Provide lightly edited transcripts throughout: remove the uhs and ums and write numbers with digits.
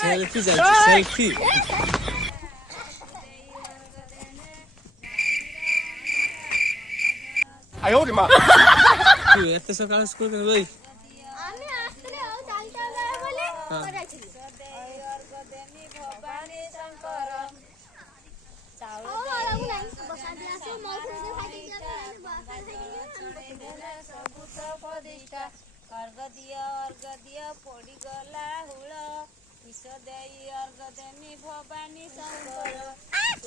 Selfie selfie आयो रे मां तू एते सकाळ स्कूल में भाई आमे आस्ते आउ चाल चाल बोले कराइछि अर्गदेमी भवानी शंकर चाउल बसा दिया सो मौसम दे खाई दिया सबु तो प्रतिष्ठा अर्ग दिया पड़ी गला हुळ विष देई अर्गदेमी भवानी शंकर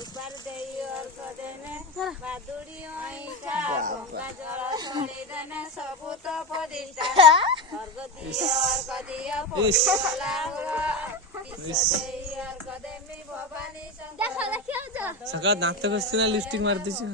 ऊपर देई अर्गदेने बादुड़ी ओइठा गंगा जल छड़ी देने सबु तो प्रतिष्ठा अर्ग दिया पड़ी गला हुळ विष देई अर्गदेमी भवानी शंकर सकाळ नाटक करते ना लिपस्टिक मारते छी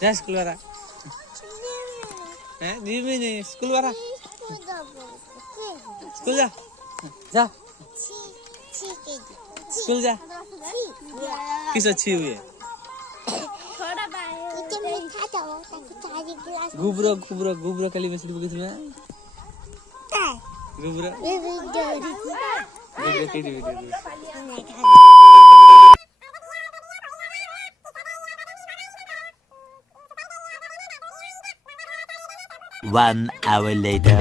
जा स्कूल वाला हैं जी में नहीं स्कूल वाला स्कूल जा जा स्कूल जा किस अच्छी हुई है गुबरो गुबरो गुबरो कली में सिर्फ किसमें गुबरो गुबरो की वीडियो 1 hour later.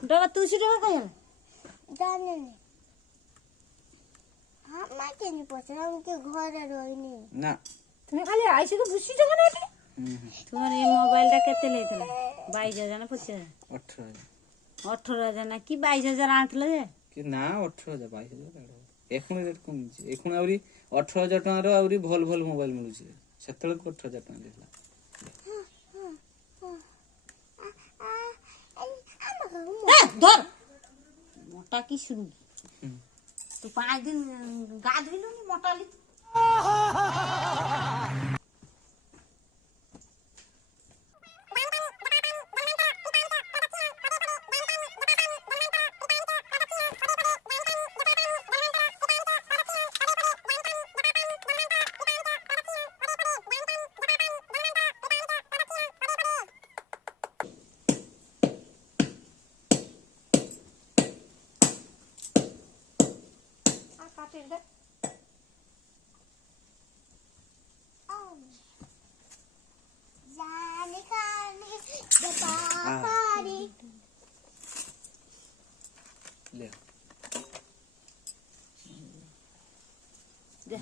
डबा तुलसी डबा कहीं जाने नहीं हाँ मैं नहीं पहुँचना उनके घर रोहिणी ना तुम्हें खाली ऐसे तो भूसी जगह नहीं तुम्हारे ये मोबाइल टा कितने लेते ना 22,000 ना 25,000 18,000 ना कि 22,000 आंतले जे कि ना 18,000 22,000 एखुन रेट कम छी एखुन आउरी 18,000 टका रो आउरी भल भल मोबाइल मिलु छी सेतल को 18,000 टका देला धर मोटा की शुरू तू 5 दिन गा धइलु नी मोटा ली जाने खाने पारी ले दे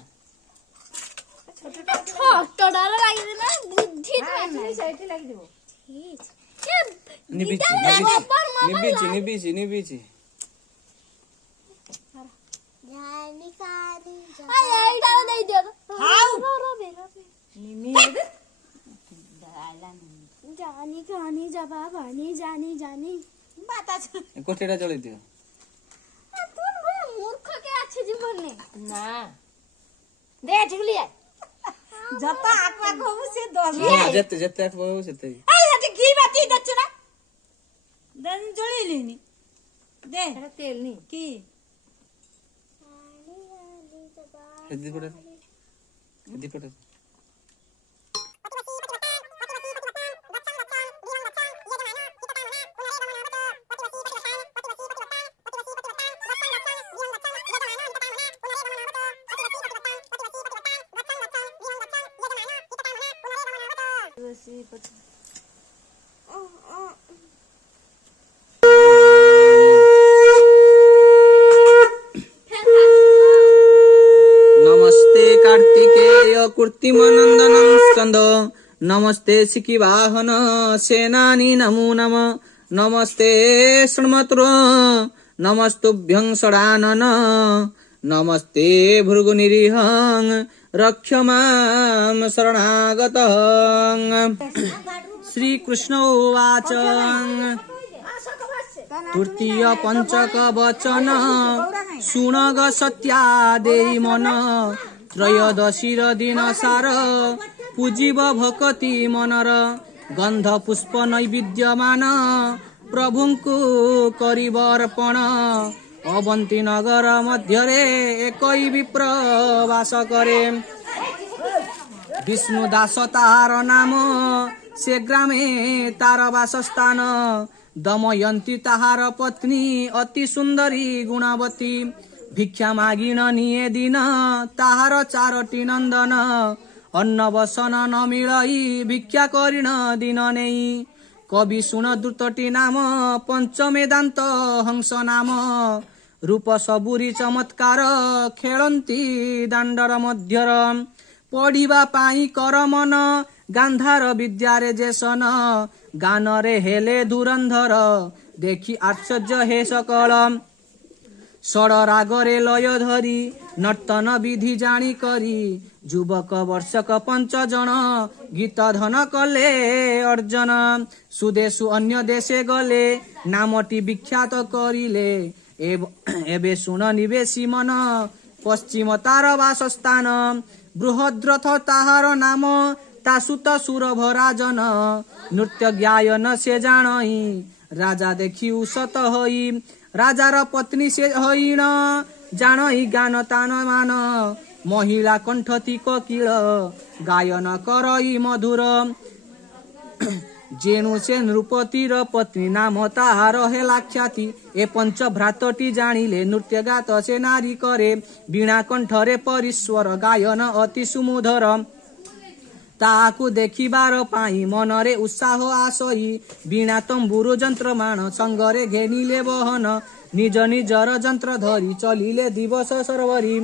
छोटा डर लागे ना बुद्धि नहीं सही लगी देबो निबीची जाने खाने आई डाल दे दे हाउ रोबे निमी जानी खानी जबा भानी जानी जानी बाता कोठेटा चली दियो तू मूर्ख के अच्छे जीवन ने ना दे ठिकलिया जता आत्मा को से दो जते जते आठबो सेते आई हटे घी बाती दचना दन जोड़ी लेनी दे तेल नहीं की हेदी पड़ा नमस्ते कार्तिकेय कुर्तिमनंदनं स्कंद नमस्ते शिखिवाहन सेनानी नमो नमः नमस्ते श्रीमत्र नमस्तुभ्यं षडानन नमस्ते भृगुनिरीहं रक्ष मां शरणागतः। श्रीकृष्ण उवाच तृतीय पंचक वचन सुनग सत्या देई मन त्रयोदशीर दिन सार पूजिब भक्ति मनर गंध पुष्प नैवेद्यमान प्रभुंकु करिब अर्पण अवंती नगर मध्यरे एकई विप्र वास करे विष्णु दास ताहार नाम से ग्रामे तार वासस्थान दमयंती ताहार पत्नी अति सुंदरी गुणवती भिक्षा मागिन निये दिन ताहार चारोटी नंदन अन्न बसन न मिलई भिक्षा करिन दिन नेई कवि सुन द्रुतटी नाम पंचमेदांत हंस नाम रूप सबुरी चमत्कार खेलंती दांडर मध्यर पढ़िबा पाई कर मन गांधार विद्यारे जेसन गान रे हेले धुरंधर देखि आश्चर्य हे सकल षड रागरे लय धरी नर्तन विधि जानी करी युवक वर्षक 5 जन गीत धन कले अर्जन सुदेशु अन्य देशे गले नामटी विख्यात करिले एबे सुन निवेशी मन पश्चिम तार वासस्थान बृहद्रथ ताहार नाम तासुत सुरभ राजन नृत्य गायन से जानई राजा देखी उसत होई राजार पत्नी से होईन जानई गान तान मान महिला कंठती कोकिल गायन करई मधुर जेनु से नृपतिर पत्नी नाम ताहार हेला ख्याति ए पंच भ्रातटी जानिले नृत्य गात से नारी करे वीणा कंठरे परिस्वर गायन अति सुमधुर ताकू देखिबार पाई मनरे उत्साह आसई वीणा तंबुरु जंत्रमाण संगरे घेनिले बहन निज निजर जंत्र धरी चलिले दिवस सरवरी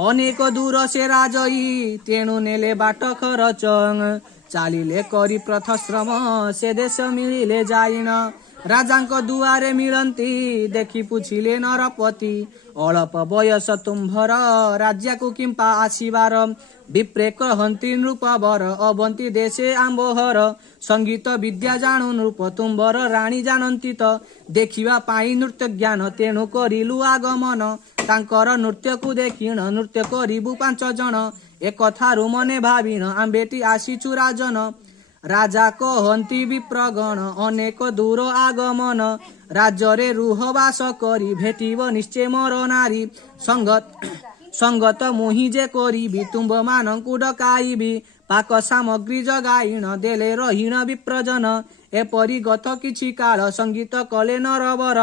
अनेक दूर से राजई तेणु नेले बाट खरच चालिले करी प्रथश्रम से देश मिलिले जाइन राजांक दुआरे मिलंती देखि पुछिले नरपति अल्प बयस तुम्भर राज्य को किंपा आसीबार विप्रे कहंती नृपवर अवंती देशे आंबोहर संगीत विद्या जाणु नृप तुम्बर राणी जानंती त देखिबा पाई नृत्य ज्ञान तेणु करिलु आगमन तांकर नृत्य को देखिण नृत्य करिबु 5 जन एक थारु मने भाविण आंबेटी आसीचु राजन राजा कहंती विप्रगण अनेक दूर आगमन राज्ୟରେ रुह वास करी भेटिब निश्चय मोर नारी संगत मुहि जे करिबि तुम्ब मानंकु डकाइबि पाक सामग्री जगाइण देले रहिण विप्रजन एपरि गत किछि काल संगीत कले नरवर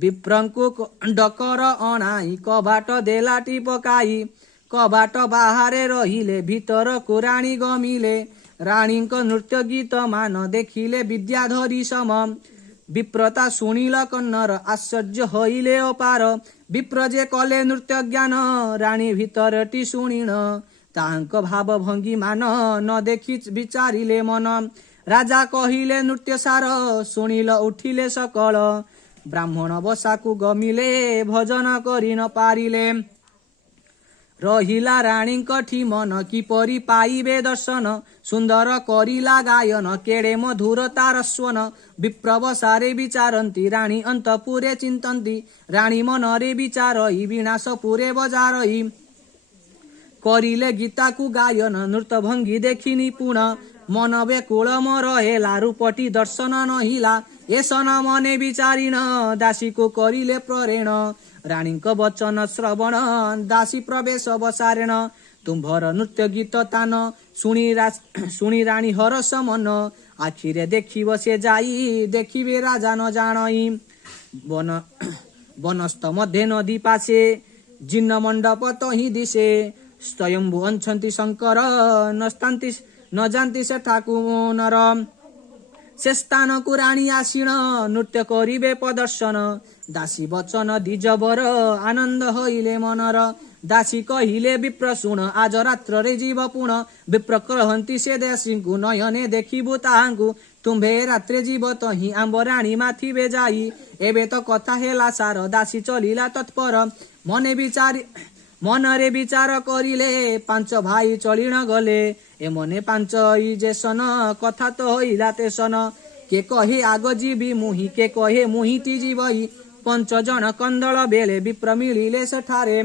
विप्रंकु डकर अणाई कबाट देलाटी पकाई कबाट बाहरे रहिले भीतर को राणी गमिले राणी नृत्य गीत मान देखिले विद्याधरी सम विप्रता शुणिल कन्नर आश्चर्य होइले अपार विप्र जे कले नृत्य ज्ञान राणी भीतरटी शुणिण तांक भाव भंगी मान न देखि विचारिले मन राजा कहिले नृत्य सार शुणिल उठिले सकल ब्राह्मण बसाकु गमिले भजन करि न पारिले रहिला राणी कठी मन किपरि पाइबे दर्शन सुंदर करिला गायन केड़े मधुर तार स्वन विप्रवसारे विचारंती राणी अंतपुरे चिंतंती राणी मनरे विचारई विनाशपुरे बजारई करिले गीता को गायन नृत्य भंगी देखि निपुण मन बेकुल मोर हेला रूपटी दर्शन नहिला एसन मने विचारिण दासी को करिले प्रेरण रानी वचन श्रवण दासी प्रवेश बसारेण तुम्भर नृत्य गीत तान शुणी रानी हरस मन आखिरे देखिब से जाई देखिबे राजा न जानई वनस्थ मध्य नदी पासे जिन्न मंडप तही दिशे स्वयंभू अंछंती शंकर न जानती से ठाकुर से स्थान को राणी आसीण नृत्य करिबे प्रदर्शन दासी वचन दिजबर आनंद होइले मनर दासी कहिले विप्र शुण आज रात्र रे जीव पुण विप्र कहंती से दासी को नयने देखिबु ताहांकु ତୁମ୍ଭେ ରାତ୍ରେ ଯିବ ତହିଁ ଆମ୍ବ ରାଣୀ ମାଥିବେ ଯାଇ। ଏବେ ତ କଥା ହେଲା ସାର ଦାସୀ ଚଲିଲା ତତ୍ପର। ମନରେ ବିଚାର କରିଲେ ପାଞ୍ଚ ଭାଇ ଚଳିଣ ଗଲେ। ଏମନେ ପାଞ୍ଚ ଇଜେସନ କଥା ତ ହଇଲା ତେସନ। କେ କହି ଆଗ ଯିବି ମୁହିଁ କେ କହେ ମୁହିଁଟି ଯିବଇ। 5 ଜଣ କନ୍ଦଳ ବେଳେ ବିପ୍ର ମିଳିଲେ ସେଠାରେ।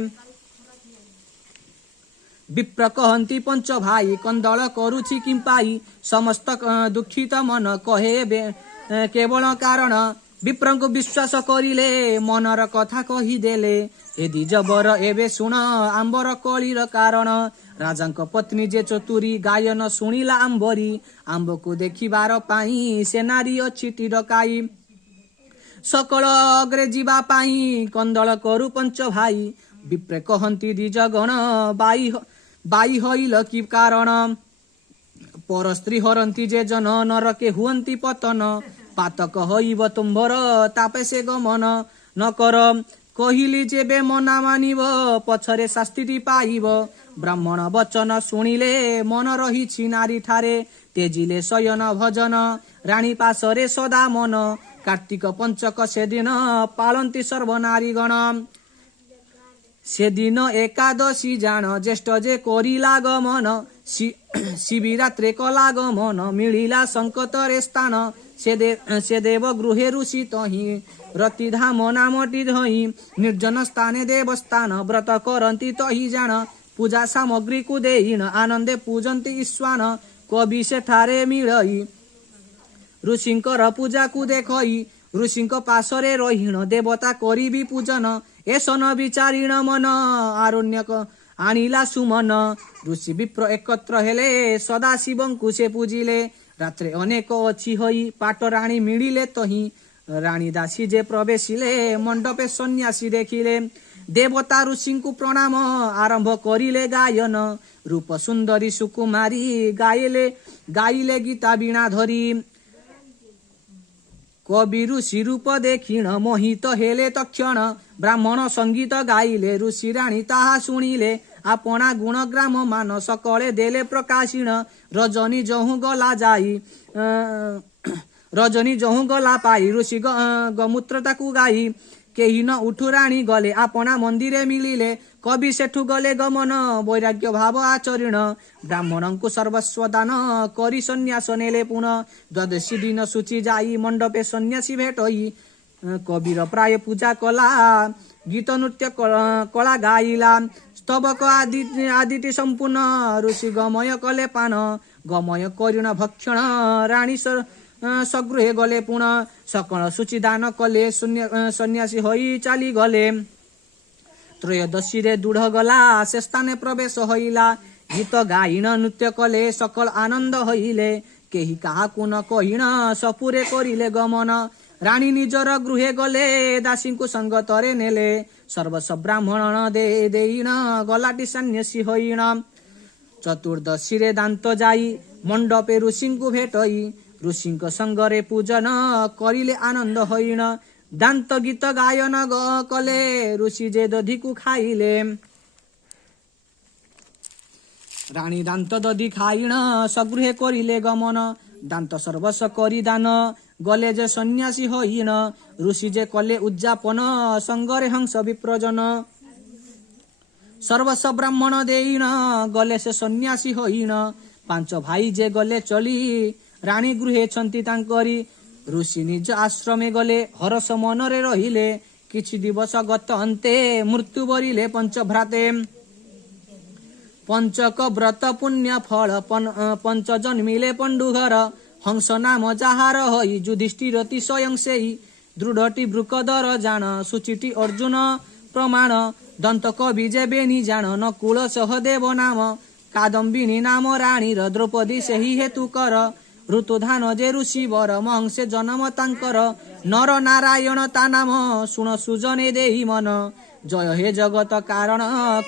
ବିପ୍ର କହନ୍ତି 5 ଭାଇ କନ୍ଦଳ କରୁଛି କିମ୍ପାଇ। ସମସ୍ତ ଦୁଃଖିତ ମନ କହେ କେବଳ କାରଣ। ବିପ୍ରଙ୍କୁ ବିଶ୍ୱାସ କରିଲେ ମନର କଥା କହିଦେଲେ। ଏ ଦ୍ୱିଜବର ଏବେ ଶୁଣ ଆମ୍ବର କଳିର କାରଣ। ରାଜାଙ୍କ ପତ୍ନୀ ଯେ ଚତୁରୀ ଗାୟନ ଶୁଣିଲା ଆମ୍ବରୀ। ଆମ୍ବକୁ ଦେଖିବାର ପାଇଁ ସେ ନାରୀ ଅଛିଟି ଡକାଇ। ସକଳ ଅଗ୍ରେ ଯିବା ପାଇଁ କନ୍ଦଳ କରୁ 5 ଭାଇ। ବିପ୍ରେ କହନ୍ତି ଦ୍ୱିଜଗଣ ବାଇ ହଇଲ କି କାରଣ। ପର ସ୍ତ୍ରୀ ହରନ୍ତି ଯେ ଜନ ନରକେ ହୁଅନ୍ତି ପତନ। ପାତକ ହଇବ ତୁମ୍ଭର ତାପେ ସେ ଗମନ ନ କର। କହିଲି ଯେବେ ମନା ମାନିବ ପଛରେ ଶାସ୍ତିଟି ପାଇବ। ବ୍ରାହ୍ମଣ ବଚନ ଶୁଣିଲେ ମନ ରହିଛି ନାରୀ ଠାରେ। ତେଜିଲେ ଶୟନ ଭଜନ ରାଣୀ ପାଶରେ ସଦା ମନ। କାର୍ତ୍ତିକ ପଞ୍ଚକ ସେଦିନ ପାଳନ୍ତି ସର୍ବନାରୀଗଣ। ସେଦିନ ଏକାଦଶୀ ଜାଣ ଜ୍ୟେଷ୍ଠ ଯେ କରିଲା ଗମନ। ଶିବିରାତ୍ରେ କଲା ଗମନ ମିଳିଲା ସଙ୍କଟରେ ସ୍ଥାନ। ସେ ଦେବ ଗୃହେ ଋଷି ତହିଁ ରତିଧାମ ନାମଟି ଧଇଁ। ନିର୍ଜନ ସ୍ଥାନେ ଦେବସ୍ଥାନ ବ୍ରତ କରନ୍ତି ତହି ଜାଣ। ପୂଜା ସାମଗ୍ରୀକୁ ଦେଇଣ ଆନନ୍ଦେ ପୂଜନ୍ତି ଈଶ୍ୱାନ। କବି ସେଠାରେ ମିଳଇ ଋଷିଙ୍କର ପୂଜାକୁ ଦେଖଇ। ଋଷିଙ୍କ ପାଶରେ ରହିଣ ଦେବତା କରିବି ପୂଜନ। ଏସନ ବିଚାରିଣ ମନ ଆରଣ୍ୟକ ଆଣିଲା ସୁମନ। ଋଷି ବିପ୍ର ଏକତ୍ର ହେଲେ ସଦାଶିବଙ୍କୁ ସେ ପୂଜିଲେ। ରାତ୍ରେ ଅନେକ ଅଛି ହୋଇ ପାଟ ରାଣୀ ମିଳିଲେ ତହିଁ। ରାଣୀ ଦାସୀ ଯେ ପ୍ରବେଶିଲେ ମଣ୍ଡପେ ସନ୍ନ୍ୟାସୀ ଦେଖିଲେ। ଦେବତା ଋଷିଙ୍କୁ ପ୍ରଣାମ ଆରମ୍ଭ କରିଲେ ଗାୟନ। ରୂପ ସୁନ୍ଦରୀ ସୁକୁମାରୀ ଗାଇଲେ ଗୀତା ବୀଣା ଧରି। କବି ଋଷି ରୂପ ଦେଖିଣ ମୋହିତ ହେଲେ ତକ୍ଷଣ। ବ୍ରାହ୍ମଣ ସଙ୍ଗୀତ ଗାଇଲେ ଋଷି ରାଣୀ ତାହା ଶୁଣିଲେ। ଆପଣା ଗୁଣ ଗ୍ରାମ ମାନ ସକଳେ ଦେଲେ ପ୍ରକାଶିଣ। ରଜନୀ ଯହୁଁ ଗଲା ପାଇ ଋଷି ଗୋମୂତ୍ର ତାକୁ ଗାଇ। କେହି ନ ଉଠୁ ରାଣୀ ଗଲେ ଆପଣା ମନ୍ଦିରେ ମିଳିଲେ। କବି ସେଠୁ ଗଲେ ଗମନ ବୈରାଗ୍ୟ ଭାବ ଆଚରିଣ। ବ୍ରାହ୍ମଣଙ୍କୁ ସର୍ବସ୍ୱ ଦାନ କରି ସନ୍ନ୍ୟାସ ନେଲେ ପୁଣ। ଦ୍ୱାଦଶୀ ଦିନ ସୂଚି ଯାଇ ମଣ୍ଡପେ ସନ୍ନ୍ୟାସୀ ଭେଟଇ। କବିର ପ୍ରାୟ ପୂଜା କଲା ଗୀତ ନୃତ୍ୟ କଳା ଗାଇଲା। ସ୍ତବକ ଆଦିଟି ସମ୍ପୂର୍ଣ୍ଣ ଋଷି ଗମୟ କଲେ ପାନ। ଗମୟ କରିଣ ଭକ୍ଷଣ ରାଣୀ ସଗୃହେ ଗଲେ ପୁଣ। ସକଳ ସୂଚି ଦାନ କଲେ ସନ୍ନ୍ୟାସୀ ହୋଇ ଚାଲିଗଲେ। ତ୍ରୟୋଦଶୀରେ ଦୃଢ଼ ଗଲା ସେ ସ୍ଥାନେ ପ୍ରବେଶ ହଇଲା। ଗୀତ ଗାଇଣ ନୃତ୍ୟ କଲେ ସକଳ ଆନନ୍ଦ ହଇଲେ। କେହି କାହାକୁ ନ କହିଣ ସପୁରେ କରିଲେ ଗମନ। ରାଣୀ ନିଜର ଗୃହେ ଗଲେ ଦାସୀଙ୍କୁ ସଙ୍ଗତରେ ନେଲେ। ସର୍ବସ୍ୱ ବ୍ରାହ୍ମଣ ଦେଇଣ ଗଲାଟି ସନ୍ନ୍ୟାସୀ ହୋଇଣ। ଚତୁର୍ଦ୍ଦଶୀରେ ଦାନ୍ତ ଯାଇ ମଣ୍ଡପେ ଋଷିଙ୍କୁ ଭେଟଇ। ଋଷିଙ୍କ ସଙ୍ଗରେ ପୂଜନ କରିଲେ ଆନନ୍ଦ ହୋଇଣ। ଦାନ୍ତ ଗୀତ ଗାୟନ କଲେ ଋଷି ଯେ ଦଧିକୁ ଖାଇଲେ। ରାଣୀ ଦାନ୍ତ ଦଧି ଖାଇଣ ସଗୃହେ କରିଲେ ଗମନ। ଦାନ୍ତ ସର୍ବସ୍ୱ କରି ଦାନ ଗଲେ ଯେ ସନ୍ନ୍ୟାସୀ ହୋଇଣ। ଋଷି ଯେ କଲେ ଉଦ୍ଯାପନ ସଙ୍ଗରେ ହଂସ ବିପ୍ରଜନ। ସର୍ବସ୍ୱ ବ୍ରାହ୍ମଣ ଦେଇଣ ଗଲେ ସେ ସନ୍ନ୍ୟାସୀ ହୋଇଣ। 5 ଭାଇ ଯେ ଗଲେ ଚଲି ରାଣୀ ଗୃହେଛନ୍ତି ତାଙ୍କରି। ଋଷି ନିଜ ଆଶ୍ରମେ ଗଲେ ହରସ ମନରେ ରହିଲେ। କିଛି ଦିବସ ଗତ ଅନ୍ତେ ମୃତ୍ୟୁ ବରିଲେ 5 ଭ୍ରାତେ। ପଞ୍ଚକ ବ୍ରତ ପୁଣ୍ୟ ଫଳ 5 ଜନ୍ମିଲେ ପଣ୍ଡୁ ଘର। ହଂସ ନାମ ଯାହାର ହୋଇ ଯୁଧିଷ୍ଠିରତି ସ୍ୱୟଂ ସେଇ। ଦୃଢ଼ଟି ବୃକଦର ଜାଣ ସୂଚିଟି ଅର୍ଜୁନ ପ୍ରମାଣ। ଦନ୍ତ କବି ଯେବେ ନି ଜାଣ ନକୁଳ ସହଦେବ ନାମ। କାଦମ୍ବିନୀ ନାମ ରାଣୀର ଦ୍ରୌପଦୀ ସେହି ହେତୁ କର। ଋତୁଧାନ ଯେ ଋଷି ବର ମହଂସେ ଜନମ ତାଙ୍କର। ନର ନାରାୟଣ ତା ନାମ ଶୁଣ ସୁଜନେ ଦେଇ ମନ। ଜୟ ହେ ଜଗତ କାରଣ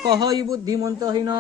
କହଇ ବୁଦ୍ଧିମନ୍ତ ହୀନ।